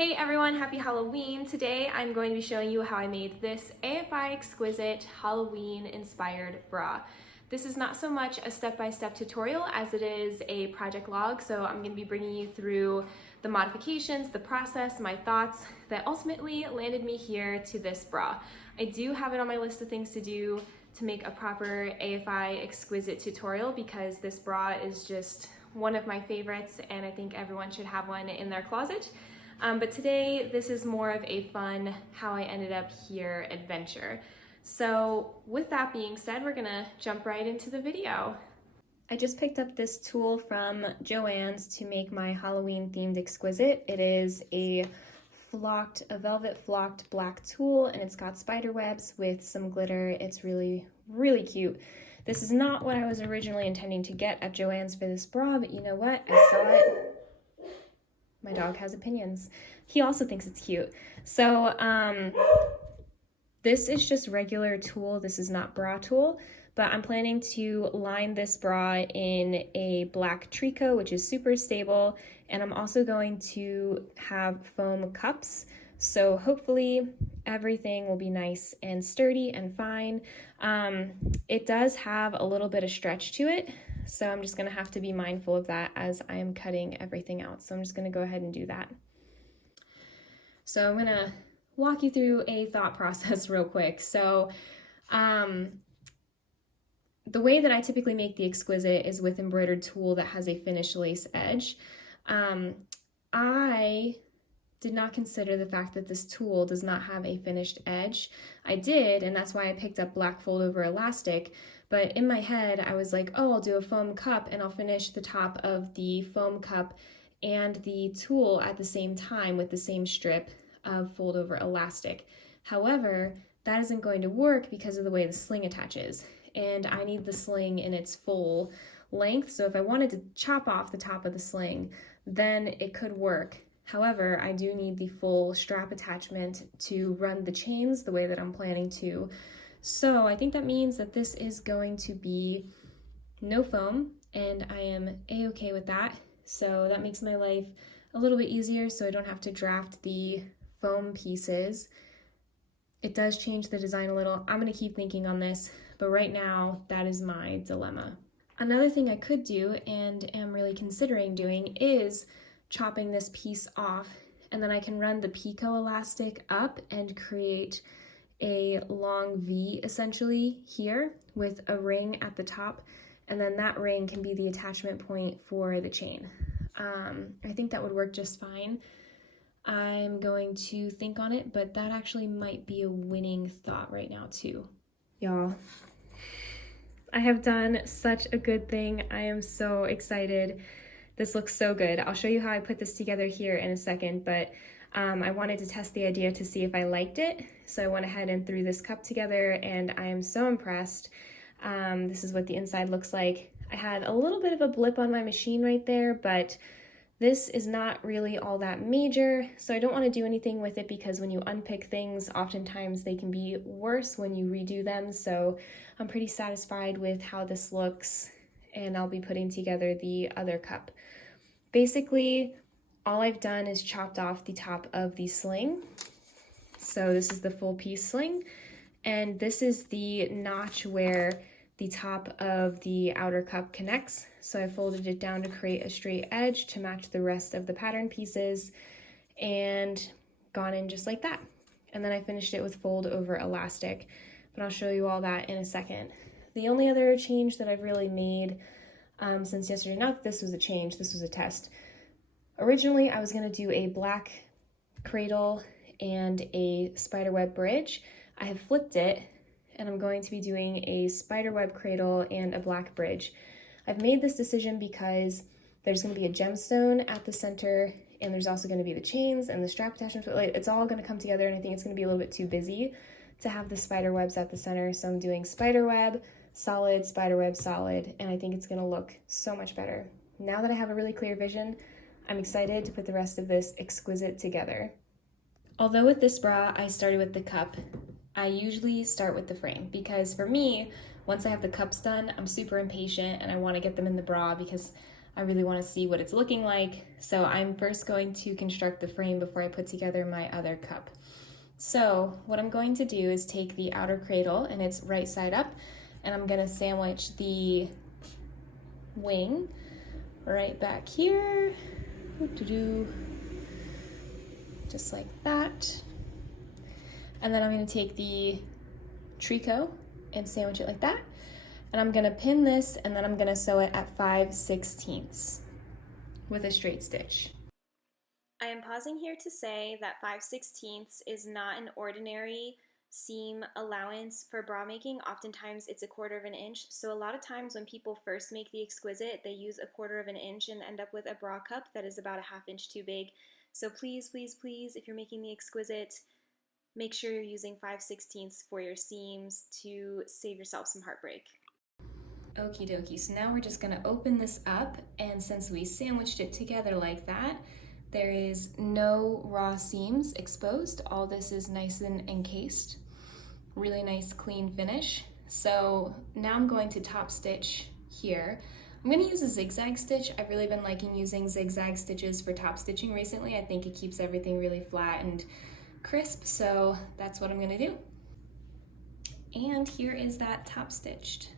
Hey everyone, happy Halloween. Today I'm going to be showing you how I made this AFI Exquisite Halloween inspired bra. This is not so much a step-by-step tutorial as it is a project log, so I'm going to be bringing you through the modifications, the process, my thoughts that ultimately landed me here to this bra. I do have it on my list of things to do to make a proper AFI Exquisite tutorial because this bra is just one of my favorites and I think everyone should have one in their closet. But today, this is more of a fun how I ended up here adventure. So with that being said, we're gonna jump right into the video. I just picked up this tool from Joann's to make my Halloween themed exquisite. It is a velvet flocked black tulle, and it's got spider webs with some glitter. It's really, really cute. This is not what I was originally intending to get at Joann's for this bra, but you know what? I saw it. My dog has opinions. He also thinks it's cute. So this is just regular tulle. This is not bra tulle, but I'm planning to line this bra in a black tricot, which is super stable. And I'm also going to have foam cups. So hopefully everything will be nice and sturdy and fine. It does have a little bit of stretch to it. So I'm just gonna have to be mindful of that as I am cutting everything out. So I'm just gonna go ahead and do that. So I'm gonna walk you through a thought process real quick. So the way that I typically make the exquisite is with embroidered tulle that has a finished lace edge. I did not consider the fact that this tulle does not have a finished edge. I did, and that's why I picked up black fold over elastic. But in my head, I was like, oh, I'll do a foam cup and I'll finish the top of the foam cup and the tulle at the same time with the same strip of fold over elastic. However, that isn't going to work because of the way the sling attaches. And I need the sling in its full length. So if I wanted to chop off the top of the sling, then it could work. However, I do need the full strap attachment to run the chains the way that I'm planning to. So I think that means that this is going to be no foam, and I am a-okay with that. So that makes my life a little bit easier so I don't have to draft the foam pieces. It does change the design a little. I'm gonna keep thinking on this, but right now that is my dilemma. Another thing I could do and am really considering doing is chopping this piece off, and then I can run the picot elastic up and create a long V essentially here with a ring at the top, and then that ring can be the attachment point for the chain. I think that would work just fine. I'm going to think on it, but that actually might be a winning thought right now too. Y'all, I have done such a good thing. I am so excited. This looks so good. I'll show you how I put this together here in a second, but I wanted to test the idea to see if I liked it. So I went ahead and threw this cup together and I am so impressed. This is what the inside looks like. I had a little bit of a blip on my machine right there, but this is not really all that major. So I don't want to do anything with it because when you unpick things, oftentimes they can be worse when you redo them. So I'm pretty satisfied with how this looks, and I'll be putting together the other cup. Basically, all I've done is chopped off the top of the sling. So this is the full piece sling, and this is the notch where the top of the outer cup connects. So I folded it down to create a straight edge to match the rest of the pattern pieces and gone in just like that. And then I finished it with fold over elastic, but I'll show you all that in a second. The only other change that I've really made since yesterday, not that this was a change, this was a test. Originally, I was gonna do a black cradle and a spiderweb bridge. I have flipped it, and I'm going to be doing a spiderweb cradle and a black bridge. I've made this decision because there's gonna be a gemstone at the center, and there's also gonna be the chains and the strap attachments. Like, it's all gonna come together, and I think it's gonna be a little bit too busy to have the spider webs at the center. So I'm doing spiderweb, solid, spiderweb, solid, and I think it's gonna look so much better. Now that I have a really clear vision, I'm excited to put the rest of this exquisite together. Although with this bra, I started with the cup, I usually start with the frame because for me, once I have the cups done, I'm super impatient and I want to get them in the bra because I really want to see what it's looking like. So I'm first going to construct the frame before I put together my other cup. So what I'm going to do is take the outer cradle, and it's right side up, and I'm going to sandwich the wing right back here, just like that. And then I'm going to take the tricot and sandwich it like that. And I'm going to pin this, and then I'm going to sew it at 5/16 with a straight stitch. I am pausing here to say that 5/16 is not an ordinary seam allowance for bra making. Oftentimes it's 1/4 inch. So a lot of times when people first make the Exquisite, they use 1/4 inch and end up with a bra cup that is about 1/2 inch too big. So please, please, please, if you're making the Exquisite, make sure you're using 5/16 for your seams to save yourself some heartbreak. Okie dokie, so now we're just gonna open this up, and since we sandwiched it together like that, there is no raw seams exposed. All this is nice and encased. Really nice clean finish. So now I'm going to top stitch here. I'm going to use a zigzag stitch. I've really been liking using zigzag stitches for top stitching recently. I think it keeps everything really flat and crisp, so that's what I'm going to do. And here is that top stitched.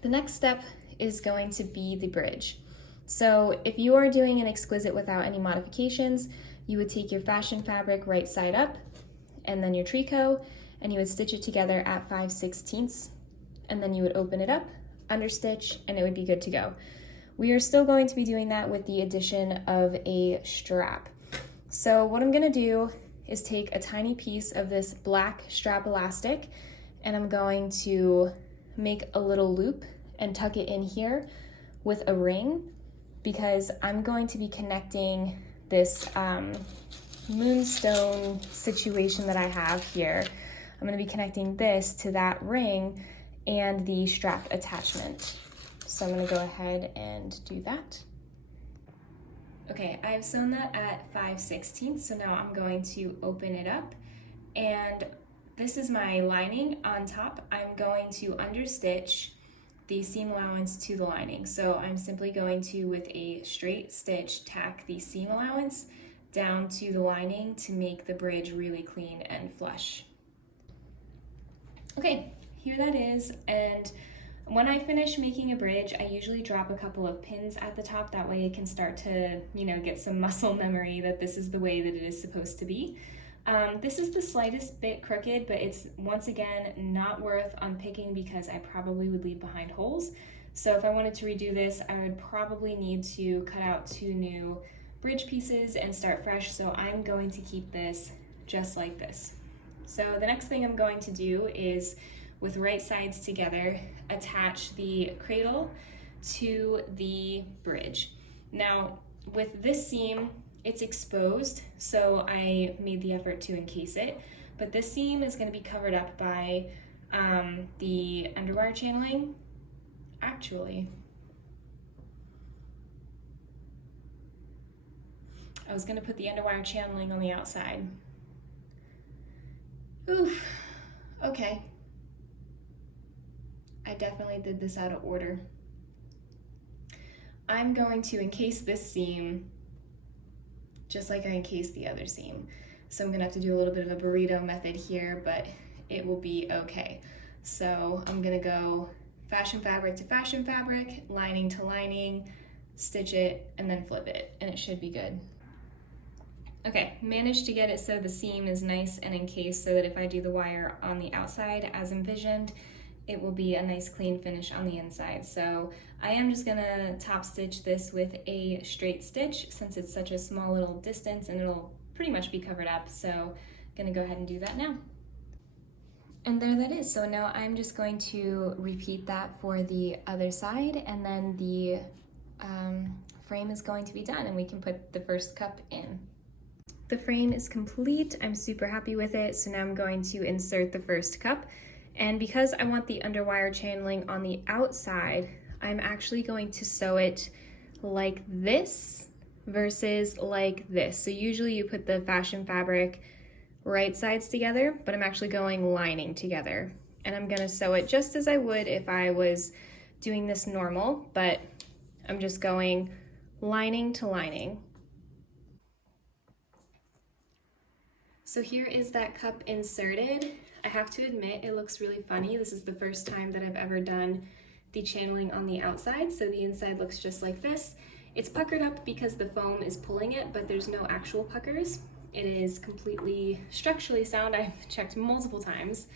The next step is going to be the bridge. So if you are doing an Exquisite without any modifications, you would take your fashion fabric right side up, and then your tricot, and you would stitch it together at 5/16, and then you would open it up, understitch, and it would be good to go. We are still going to be doing that with the addition of a strap. So what I'm gonna do is take a tiny piece of this black strap elastic, and I'm going to make a little loop and tuck it in here with a ring, because I'm going to be connecting this moonstone situation that I have here. I'm going to be connecting this to that ring and the strap attachment. So I'm going to go ahead and do that. Okay, I've sewn that at 5/16, so now I'm going to open it up, and this is my lining on top. I'm going to understitch the seam allowance to the lining. So I'm simply going to, with a straight stitch, tack the seam allowance down to the lining to make the bridge really clean and flush. Okay, here that is, and when I finish making a bridge, I usually drop a couple of pins at the top. That way it can start to, get some muscle memory that this is the way that it is supposed to be. This is the slightest bit crooked, but it's once again not worth unpicking because I probably would leave behind holes. So if I wanted to redo this, I would probably need to cut out 2 new bridge pieces and start fresh. So I'm going to keep this just like this. So the next thing I'm going to do is, with right sides together, attach the cradle to the bridge. Now with this seam, it's exposed, so I made the effort to encase it, but this seam is going to be covered up by the underwire channeling. Actually, I was going to put the underwire channeling on the outside. Oof, okay. I definitely did this out of order. I'm going to encase this seam just like I encased the other seam. So I'm gonna have to do a little bit of a burrito method here, but it will be okay. So I'm gonna go fashion fabric to fashion fabric, lining to lining, stitch it, and then flip it, and it should be good. Okay, managed to get it so the seam is nice and encased so that if I do the wire on the outside as envisioned, it will be a nice clean finish on the inside. So I am just gonna top stitch this with a straight stitch since it's such a small little distance and it'll pretty much be covered up. So I'm gonna go ahead and do that now. And there that is. So now I'm just going to repeat that for the other side, and then the frame is going to be done and we can put the first cup in. The frame is complete. I'm super happy with it. So now I'm going to insert the first cup. And because I want the underwire channeling on the outside, I'm actually going to sew it like this versus like this. So usually you put the fashion fabric right sides together, but I'm actually going lining together. and I'm gonna sew it just as I would if I was doing this normal, but I'm just going lining to lining. So here is that cup inserted. I have to admit, it looks really funny. This is the first time that I've ever done the channeling on the outside, so the inside looks just like this. It's puckered up because the foam is pulling it, but there's no actual puckers. It is completely structurally sound. I've checked multiple times.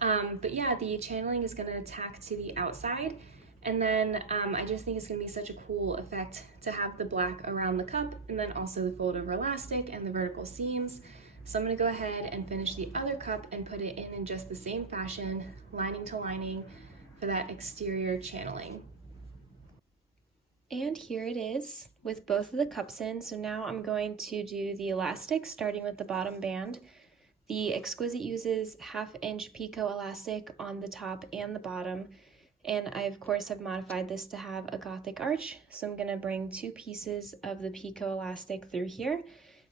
But yeah, the channeling is gonna tack to the outside. And then I just think it's gonna be such a cool effect to have the black around the cup and then also the fold over elastic and the vertical seams. So I'm gonna go ahead and finish the other cup and put it in just the same fashion, lining to lining for that exterior channeling. And here it is with both of the cups in. So now I'm going to do the elastic starting with the bottom band. The Exquisite uses 1/2 inch picot elastic on the top and the bottom. And I, of course, have modified this to have a Gothic arch. So I'm gonna bring 2 pieces of the picot elastic through here,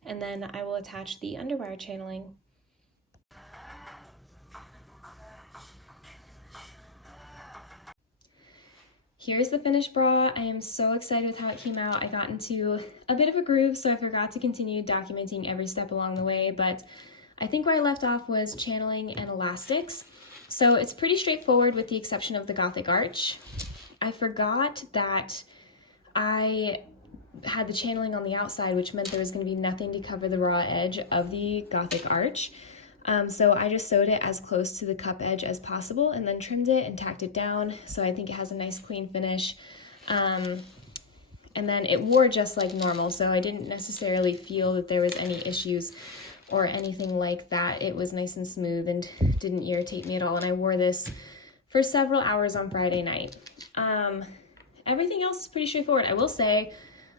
and then I will attach the underwire channeling. Here's the finished bra. I am so excited with how it came out. I got into a bit of a groove, so I forgot to continue documenting every step along the way, but I think where I left off was channeling and elastics. So it's pretty straightforward with the exception of the Gothic arch. I forgot that I had the channeling on the outside, which meant there was going to be nothing to cover the raw edge of the Gothic arch. So I just sewed it as close to the cup edge as possible and then trimmed it and tacked it down. So I think it has a nice clean finish. And then it wore just like normal. So I didn't necessarily feel that there was any issues or anything like that. It was nice and smooth and didn't irritate me at all. And I wore this for several hours on Friday night. Everything else is pretty straightforward. I will say,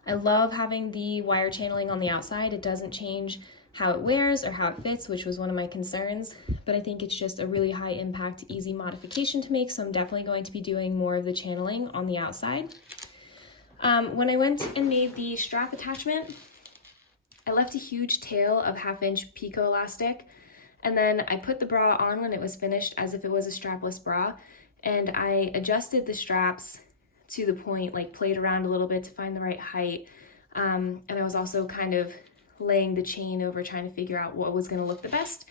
I love having the wire channeling on the outside. It doesn't change how it wears or how it fits, which was one of my concerns, but I think it's just a really high impact, easy modification to make, so I'm definitely going to be doing more of the channeling on the outside. When I went and made the strap attachment, I left a huge tail of 1/2 inch picot elastic, and then I put the bra on when it was finished as if it was a strapless bra, and I adjusted the straps to the point, like played around a little bit to find the right height, and I was also kind of laying the chain over trying to figure out what was going to look the best.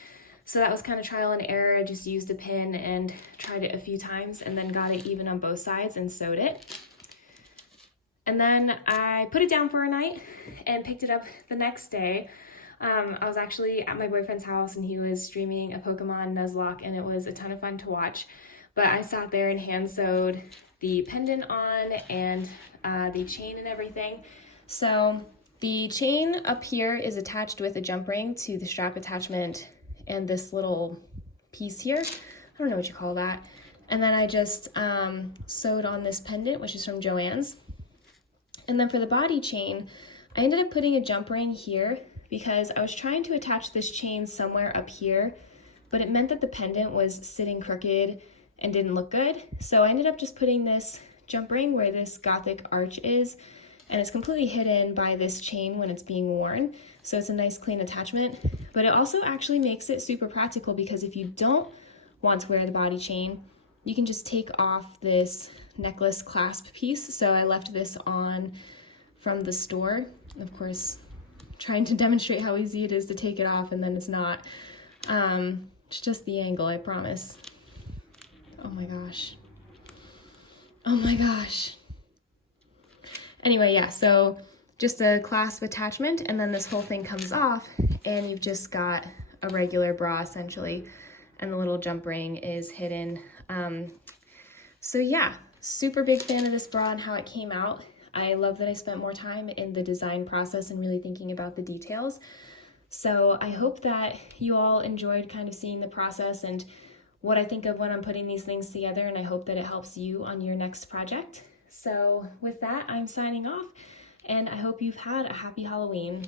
So that was kind of trial and error. I just used a pin and tried it a few times and then got it even on both sides and sewed it. And then I put it down for a night and picked it up the next day. I was actually at my boyfriend's house and he was streaming a Pokemon Nuzlocke and it was a ton of fun to watch. But I sat there and hand sewed the pendant on and the chain and everything. So the chain up here is attached with a jump ring to the strap attachment and this little piece here. I don't know what you call that. And then I just sewed on this pendant, which is from Joann's. And then for the body chain, I ended up putting a jump ring here because I was trying to attach this chain somewhere up here, but it meant that the pendant was sitting crooked and didn't look good. So I ended up just putting this jump ring where this Gothic arch is, and it's completely hidden by this chain when it's being worn. So it's a nice clean attachment, but it also actually makes it super practical because if you don't want to wear the body chain, you can just take off this necklace clasp piece. So I left this on from the store. Of course, trying to demonstrate how easy it is to take it off and then it's not. It's just the angle, I promise. Oh my gosh. Oh my gosh. Anyway, yeah, so just a clasp attachment and then this whole thing comes off and you've just got a regular bra essentially and the little jump ring is hidden. So yeah, super big fan of this bra and how it came out. I love that I spent more time in the design process and really thinking about the details. So I hope that you all enjoyed kind of seeing the process and what I think of when I'm putting these things together, and I hope that it helps you on your next project. So with that, I'm signing off, and I hope you've had a happy Halloween.